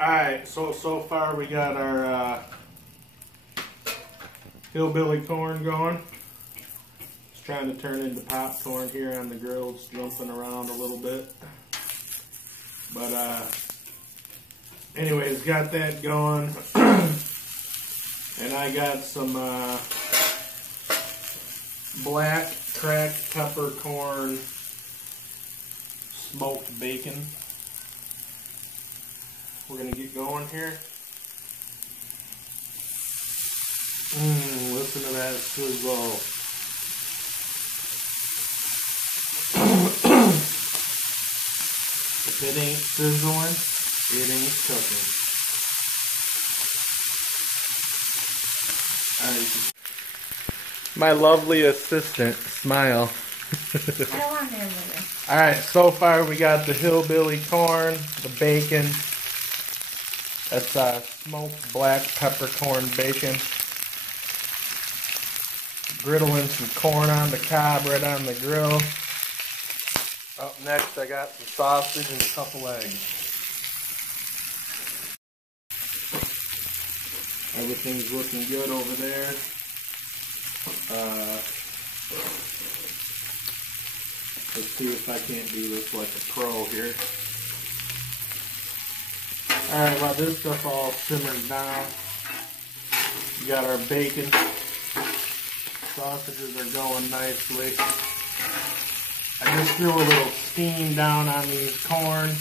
Alright, so far we got our hillbilly corn going. It's trying to turn into popcorn here on the grill. It's jumping around a little bit. But anyways, got that going. And I got some black cracked peppercorn smoked bacon. We're gonna get going here. Listen to that sizzle. If it ain't sizzling, it ain't cooking. Alright. My lovely assistant, smile. I don't want hamburger. Alright, so far we got the hillbilly corn, the bacon. That's smoked black peppercorn bacon. Griddling some corn on the cob right on the grill. Up next I got some sausage and a couple eggs. Everything's looking good over there. Let's see if I can't do this like a pro here. Alright, while this stuff all simmers down, we got our bacon. Sausages are going nicely. I just threw a little steam down on these corn.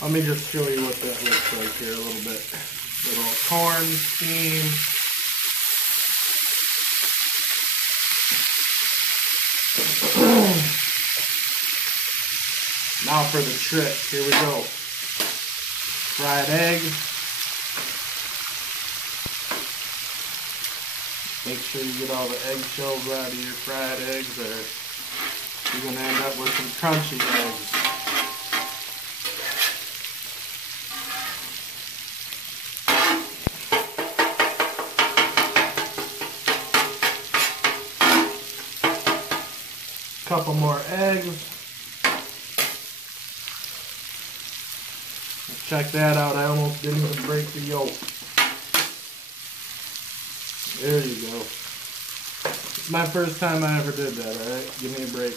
Let me just show you what that looks like here a little bit. Little corn steam. Now for the trick. Here we go. Fried egg. Make sure you get all the eggshells out of your fried eggs or you're going to end up with some crunchy eggs. Couple more eggs. Check that out, I almost didn't even break the yolk. There you go. It's my first time I ever did that, alright? Give me a break.